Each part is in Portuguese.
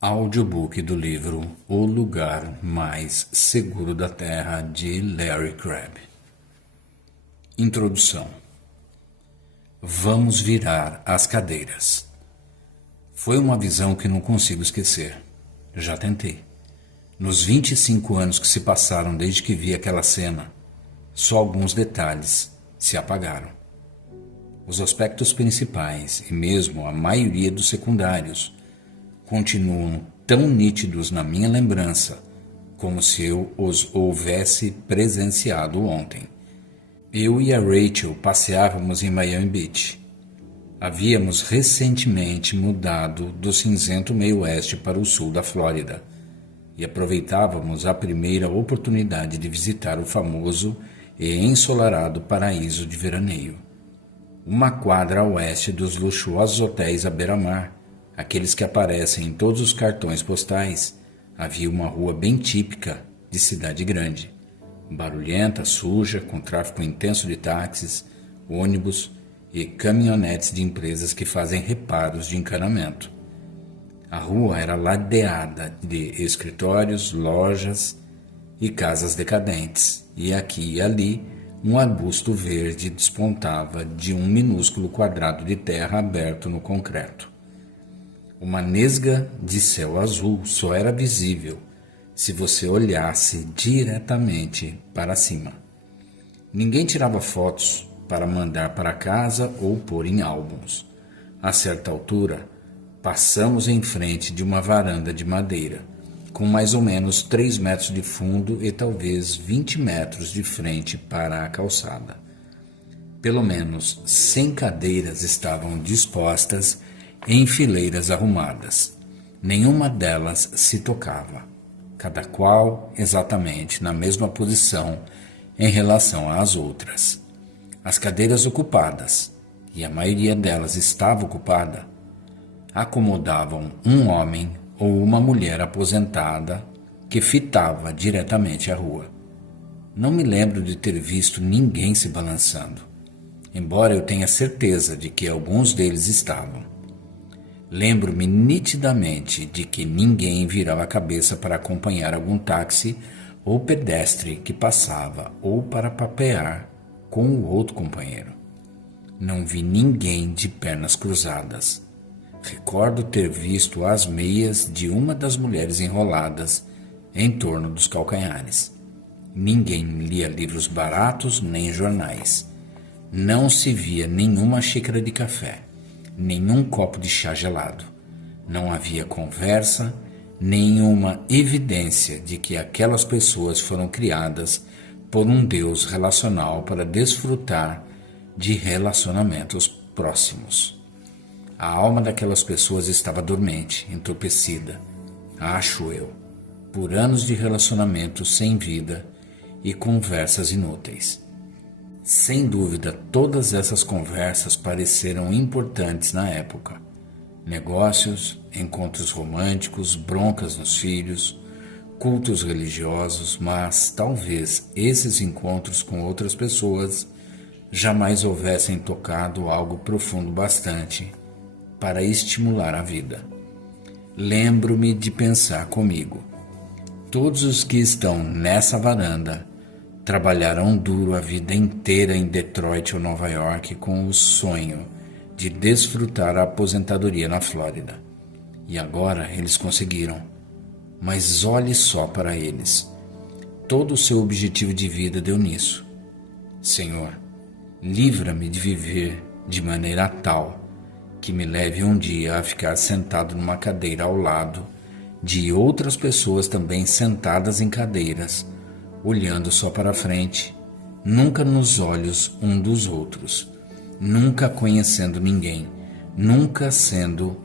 Audiobook do livro O Lugar Mais Seguro da Terra, de Larry Crabb. Introdução. Vamos virar as cadeiras. Foi uma visão que não consigo esquecer. Já tentei. Nos 25 anos que se passaram desde que vi aquela cena, só alguns detalhes se apagaram. Os aspectos principais e mesmo a maioria dos secundários continuam tão nítidos na minha lembrança como se eu os houvesse presenciado ontem. Eu e a Rachel passeávamos em Miami Beach. Havíamos recentemente mudado do cinzento meio-oeste para o sul da Flórida e aproveitávamos a primeira oportunidade de visitar o famoso e ensolarado paraíso de veraneio. Uma quadra a oeste dos luxuosos hotéis à beira-mar, aqueles que aparecem em todos os cartões postais, havia uma rua bem típica de cidade grande, barulhenta, suja, com tráfego intenso de táxis, ônibus e caminhonetes de empresas que fazem reparos de encanamento. A rua era ladeada de escritórios, lojas e casas decadentes, e aqui e ali um arbusto verde despontava de um minúsculo quadrado de terra aberto no concreto. Uma nesga de céu azul só era visível se você olhasse diretamente para cima. Ninguém tirava fotos para mandar para casa ou pôr em álbuns. A certa altura, passamos em frente de uma varanda de madeira, com mais ou menos 3 metros de fundo e talvez 20 metros de frente para a calçada. Pelo menos 100 cadeiras estavam dispostas em fileiras arrumadas. Nenhuma delas se tocava, cada qual exatamente na mesma posição em relação às outras. As cadeiras ocupadas, e a maioria delas estava ocupada, acomodavam um homem ou uma mulher aposentada que fitava diretamente a rua. Não me lembro de ter visto ninguém se balançando, embora eu tenha certeza de que alguns deles estavam. Lembro-me nitidamente de que ninguém virava a cabeça para acompanhar algum táxi ou pedestre que passava ou para papear com o outro companheiro. Não vi ninguém de pernas cruzadas. Recordo ter visto as meias de uma das mulheres enroladas em torno dos calcanhares. Ninguém lia livros baratos nem jornais. Não se via nenhuma xícara de café, nenhum copo de chá gelado. Não havia conversa, nenhuma evidência de que aquelas pessoas foram criadas por um Deus relacional para desfrutar de relacionamentos próximos. A alma daquelas pessoas estava dormente, entorpecida, acho eu, por anos de relacionamento sem vida e conversas inúteis. Sem dúvida, todas essas conversas pareceram importantes na época. Negócios, encontros românticos, broncas nos filhos, cultos religiosos, mas talvez esses encontros com outras pessoas jamais houvessem tocado algo profundo bastante para estimular a vida. Lembro-me de pensar comigo: todos os que estão nessa varanda trabalharam duro a vida inteira em Detroit ou Nova York com o sonho de desfrutar a aposentadoria na Flórida. E agora eles conseguiram. Mas olhe só para eles. Todo o seu objetivo de vida deu nisso. Senhor, livra-me de viver de maneira tal que me leve um dia a ficar sentado numa cadeira ao lado de outras pessoas também sentadas em cadeiras, olhando só para frente, nunca nos olhos um dos outros, nunca conhecendo ninguém, nunca sendo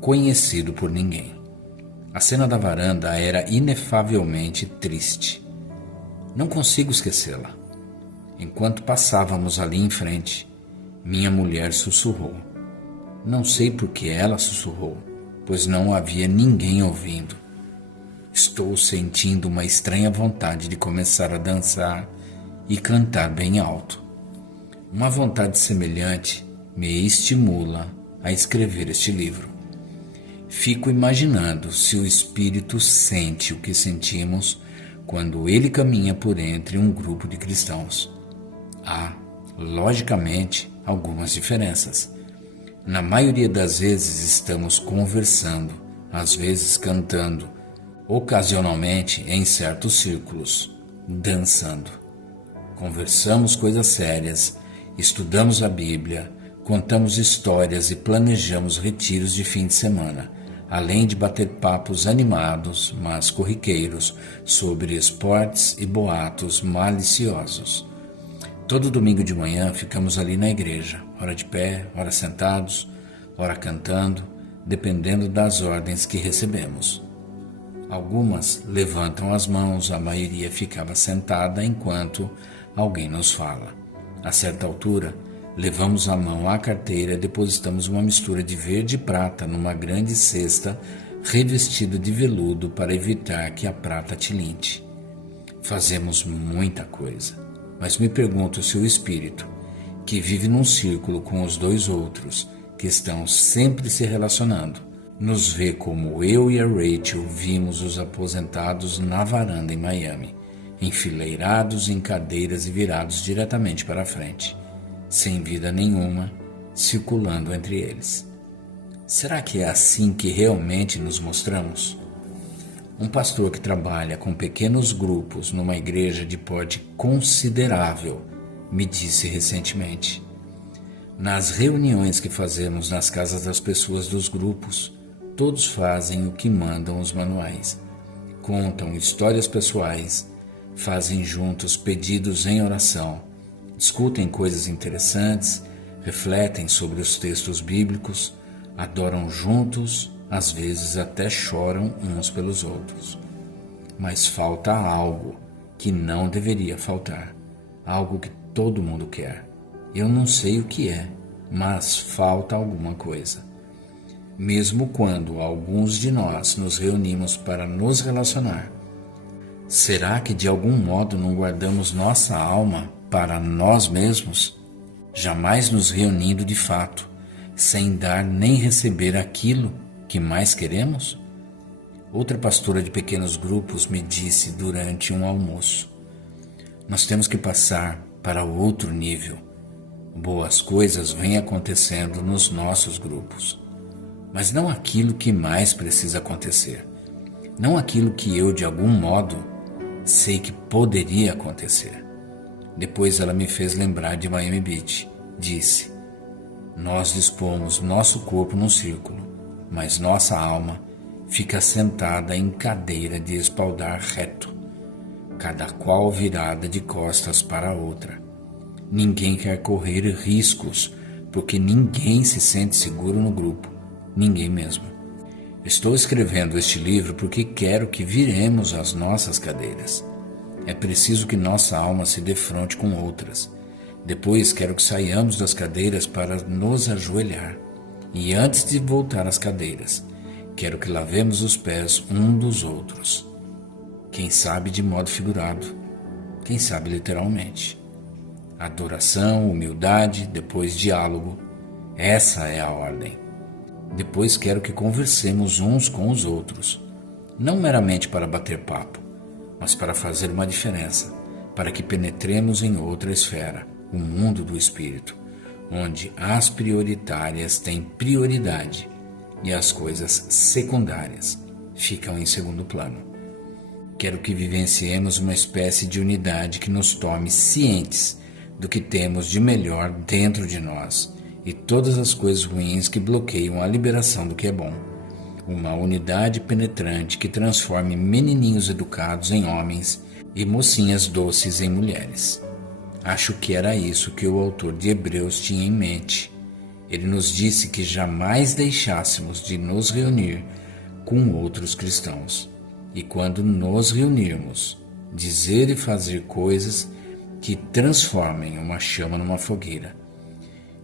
conhecido por ninguém. A cena da varanda era inefavelmente triste. Não consigo esquecê-la. Enquanto passávamos ali em frente, minha mulher sussurrou. Não sei por que ela sussurrou, pois não havia ninguém ouvindo. Estou sentindo uma estranha vontade de começar a dançar e cantar bem alto. Uma vontade semelhante me estimula a escrever este livro. Fico imaginando se o Espírito sente o que sentimos quando ele caminha por entre um grupo de cristãos. Há, logicamente, algumas diferenças. Na maioria das vezes estamos conversando, às vezes cantando, ocasionalmente em certos círculos, dançando. Conversamos coisas sérias, estudamos a Bíblia, contamos histórias e planejamos retiros de fim de semana, além de bater papos animados, mas corriqueiros, sobre esportes e boatos maliciosos. Todo domingo de manhã ficamos ali na igreja, ora de pé, ora sentados, ora cantando, dependendo das ordens que recebemos. Algumas levantam as mãos, a maioria ficava sentada enquanto alguém nos fala. A certa altura, levamos a mão à carteira e depositamos uma mistura de verde e prata numa grande cesta revestida de veludo para evitar que a prata tilinte. Fazemos muita coisa, mas me pergunto se o espírito, que vive num círculo com os dois outros, que estão sempre se relacionando, nos vê como eu e a Rachel vimos os aposentados na varanda em Miami, enfileirados em cadeiras e virados diretamente para a frente, sem vida nenhuma, circulando entre eles. Será que é assim que realmente nos mostramos? Um pastor que trabalha com pequenos grupos numa igreja de porte considerável me disse recentemente: nas reuniões que fazemos nas casas das pessoas dos grupos, todos fazem o que mandam os manuais, contam histórias pessoais, fazem juntos pedidos em oração, discutem coisas interessantes, refletem sobre os textos bíblicos, adoram juntos, às vezes até choram uns pelos outros. Mas falta algo que não deveria faltar, algo que todo mundo quer. Eu não sei o que é, mas falta alguma coisa. Mesmo quando alguns de nós nos reunimos para nos relacionar, será que de algum modo não guardamos nossa alma para nós mesmos, jamais nos reunindo de fato, sem dar nem receber aquilo que mais queremos? Outra pastora de pequenos grupos me disse durante um almoço: nós temos que passar para outro nível. Boas coisas vêm acontecendo nos nossos grupos, mas não aquilo que mais precisa acontecer, não aquilo que eu, de algum modo, sei que poderia acontecer. Depois ela me fez lembrar de Miami Beach. Disse: nós dispomos nosso corpo num círculo, mas nossa alma fica sentada em cadeira de espaldar reto, cada qual virada de costas para a outra. Ninguém quer correr riscos, porque ninguém se sente seguro no grupo, ninguém mesmo. Estou escrevendo este livro porque quero que viremos as nossas cadeiras. É preciso que nossa alma se defronte com outras. Depois quero que saiamos das cadeiras para nos ajoelhar. E antes de voltar às cadeiras, quero que lavemos os pés um dos outros. Quem sabe de modo figurado, quem sabe literalmente. Adoração, humildade, depois diálogo. Essa é a ordem. Depois quero que conversemos uns com os outros, não meramente para bater papo, mas para fazer uma diferença, para que penetremos em outra esfera, o mundo do espírito, onde as prioritárias têm prioridade e as coisas secundárias ficam em segundo plano. Quero que vivenciemos uma espécie de unidade que nos torne cientes do que temos de melhor dentro de nós e todas as coisas ruins que bloqueiam a liberação do que é bom. Uma unidade penetrante que transforme menininhos educados em homens e mocinhas doces em mulheres. Acho que era isso que o autor de Hebreus tinha em mente. Ele nos disse que jamais deixássemos de nos reunir com outros cristãos. E quando nos reunirmos, dizer e fazer coisas que transformem uma chama numa fogueira.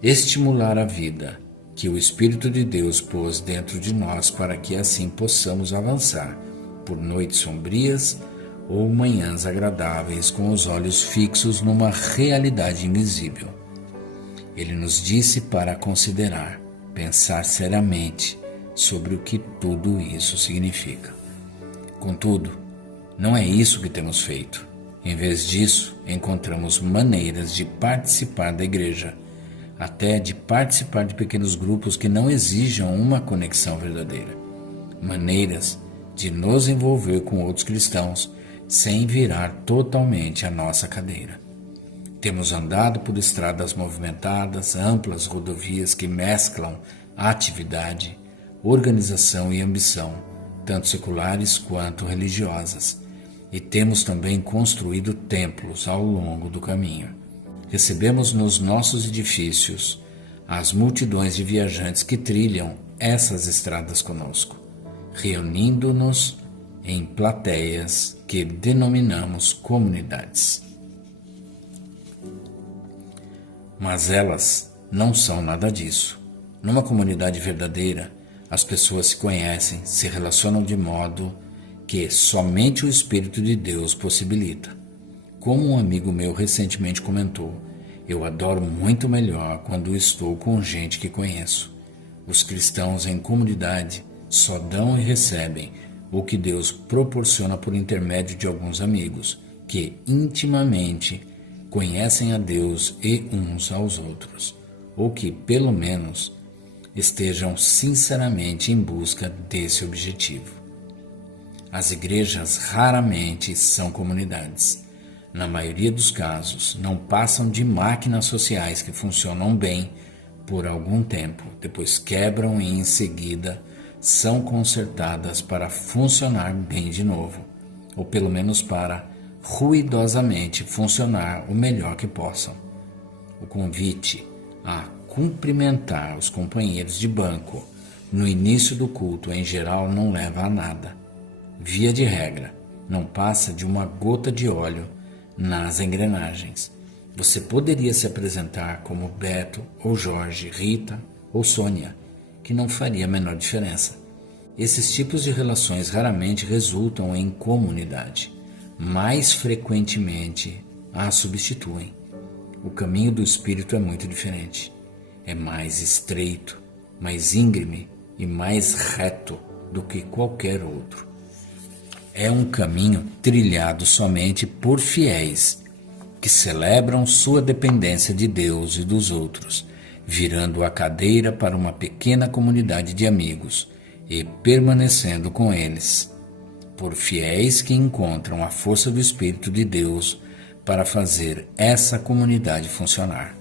Estimular a vida que o Espírito de Deus pôs dentro de nós para que assim possamos avançar por noites sombrias ou manhãs agradáveis com os olhos fixos numa realidade invisível. Ele nos disse para considerar, pensar seriamente sobre o que tudo isso significa. Contudo, não é isso que temos feito. Em vez disso, encontramos maneiras de participar da igreja, até de participar de pequenos grupos que não exijam uma conexão verdadeira. Maneiras de nos envolver com outros cristãos sem virar totalmente a nossa cadeira. Temos andado por estradas movimentadas, amplas rodovias que mesclam atividade, organização e ambição, tanto seculares quanto religiosas, e temos também construído templos ao longo do caminho. Recebemos nos nossos edifícios as multidões de viajantes que trilham essas estradas conosco, reunindo-nos em plateias que denominamos comunidades. Mas elas não são nada disso. Numa comunidade verdadeira, as pessoas se conhecem, se relacionam de modo que somente o Espírito de Deus possibilita. Como um amigo meu recentemente comentou, eu adoro muito melhor quando estou com gente que conheço. Os cristãos em comunidade só dão e recebem o que Deus proporciona por intermédio de alguns amigos que intimamente conhecem a Deus e uns aos outros, ou que, pelo menos, estejam sinceramente em busca desse objetivo. As igrejas raramente são comunidades. Na maioria dos casos, não passam de máquinas sociais que funcionam bem por algum tempo, depois quebram e em seguida são consertadas para funcionar bem de novo, ou pelo menos para ruidosamente funcionar o melhor que possam. O convite a cumprimentar os companheiros de banco no início do culto em geral não leva a nada. Via de regra, não passa de uma gota de óleo nas engrenagens. Você poderia se apresentar como Beto ou Jorge, Rita ou Sônia, que não faria a menor diferença. Esses tipos de relações raramente resultam em comunidade. Mais frequentemente a substituem. O caminho do Espírito é muito diferente. É mais estreito, mais íngreme e mais reto do que qualquer outro. É um caminho trilhado somente por fiéis que celebram sua dependência de Deus e dos outros, virando a cadeira para uma pequena comunidade de amigos e permanecendo com eles. Por fiéis que encontram a força do Espírito de Deus para fazer essa comunidade funcionar.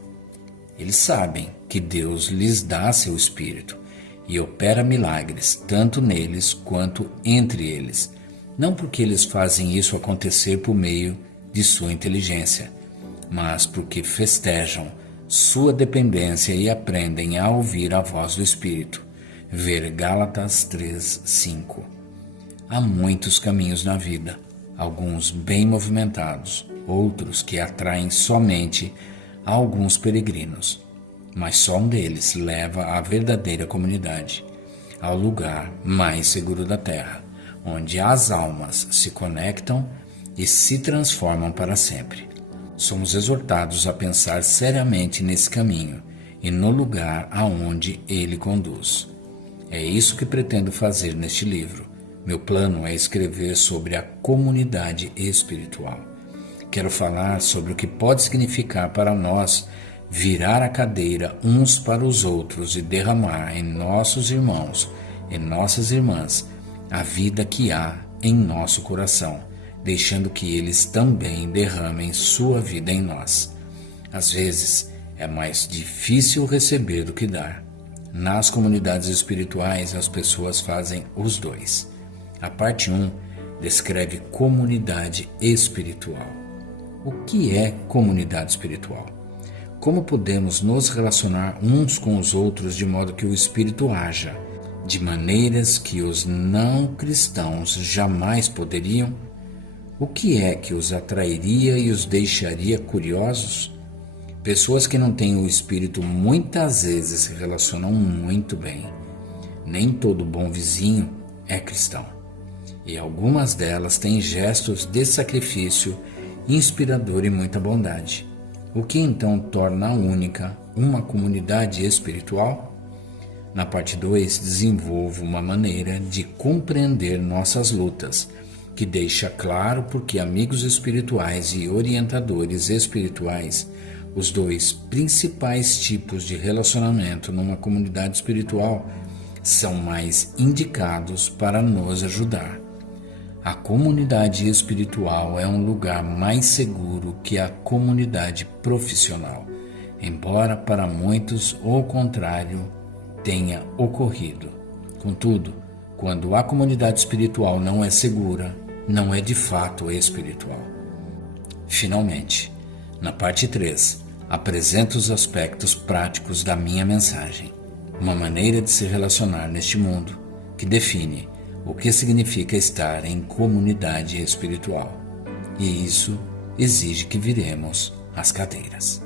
Eles sabem que Deus lhes dá seu Espírito e opera milagres tanto neles quanto entre eles, não porque eles fazem isso acontecer por meio de sua inteligência, mas porque festejam sua dependência e aprendem a ouvir a voz do Espírito. Ver Gálatas 3:5. Há muitos caminhos na vida, alguns bem movimentados, outros que atraem somente alguns peregrinos, mas só um deles leva à verdadeira comunidade, ao lugar mais seguro da terra, onde as almas se conectam e se transformam para sempre. Somos exortados a pensar seriamente nesse caminho e no lugar aonde ele conduz. É isso que pretendo fazer neste livro. Meu plano é escrever sobre a comunidade espiritual. Quero falar sobre o que pode significar para nós virar a cadeira uns para os outros e derramar em nossos irmãos e nossas irmãs a vida que há em nosso coração, deixando que eles também derramem sua vida em nós. Às vezes, é mais difícil receber do que dar. Nas comunidades espirituais, as pessoas fazem os dois. A parte 1 descreve comunidade espiritual. O que é comunidade espiritual? Como podemos nos relacionar uns com os outros de modo que o Espírito haja, de maneiras que os não cristãos jamais poderiam? O que é que os atrairia e os deixaria curiosos? Pessoas que não têm o Espírito muitas vezes se relacionam muito bem. Nem todo bom vizinho é cristão. e algumas delas têm gestos de sacrifício inspirador e muita bondade, o que então torna a única uma comunidade espiritual. Na parte 2, desenvolvo uma maneira de compreender nossas lutas, que deixa claro porque amigos espirituais e orientadores espirituais, os dois principais tipos de relacionamento numa comunidade espiritual, são mais indicados para nos ajudar. A comunidade espiritual é um lugar mais seguro que a comunidade profissional, embora para muitos o contrário tenha ocorrido. Contudo, quando a comunidade espiritual não é segura, não é de fato espiritual. Finalmente, na parte 3, apresento os aspectos práticos da minha mensagem, uma maneira de se relacionar neste mundo que define o que significa estar em comunidade espiritual. E isso exige que viremos as cadeiras.